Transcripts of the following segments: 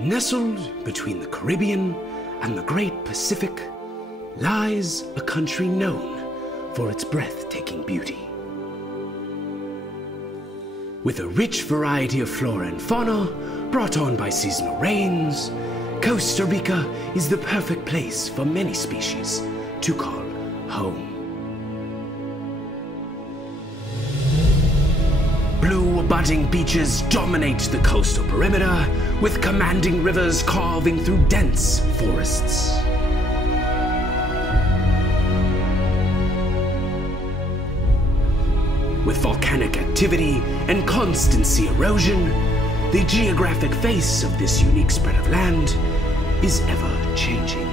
Nestled between the Caribbean and the Great Pacific lies a country known for its breathtaking beauty. With a rich variety of flora and fauna brought on by seasonal rains, Costa Rica is the perfect place for many species to call home. Blue, budding beaches dominate the coastal perimeter, with commanding rivers carving through dense forests. With volcanic activity and constant sea erosion, the geographic face of this unique spread of land is ever changing.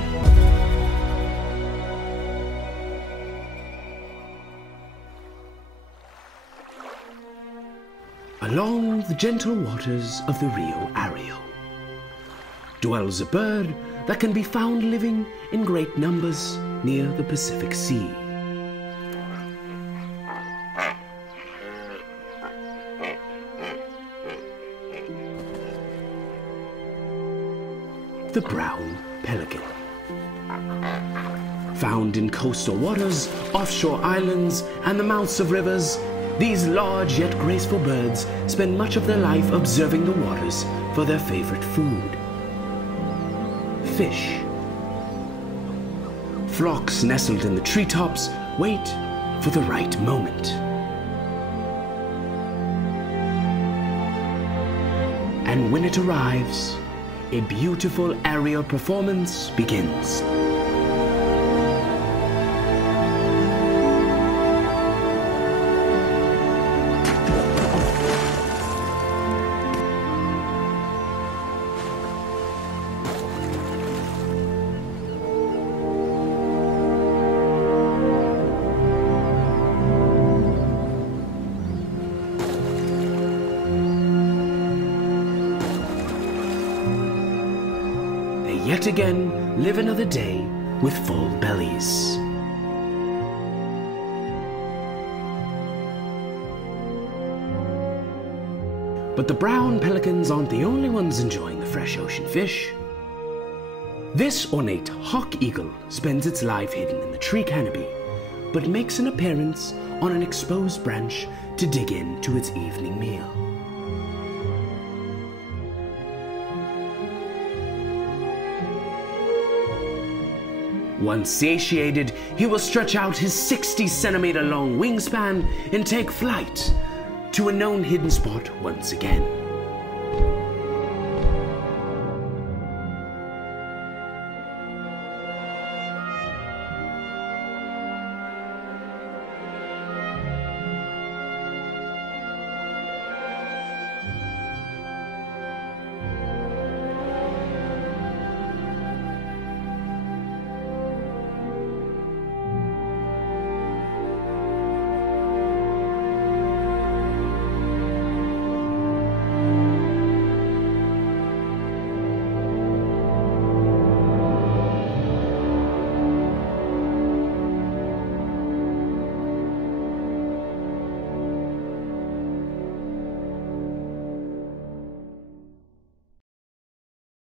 Along the gentle waters of the Rio Areo dwells a bird that can be found living in great numbers near the Pacific Sea. The brown pelican. Found in coastal waters, offshore islands, and the mouths of rivers, these large yet graceful birds spend much of their life observing the waters for their favorite food: fish. Flocks nestled in the treetops wait for the right moment. And when it arrives, a beautiful aerial performance begins. Yet again live another day with full bellies. But the brown pelicans aren't the only ones enjoying the fresh ocean fish. This ornate hawk eagle spends its life hidden in the tree canopy, but makes an appearance on an exposed branch to dig in to its evening meal. Once satiated, he will stretch out his 60-centimeter long wingspan and take flight to a known hidden spot once again.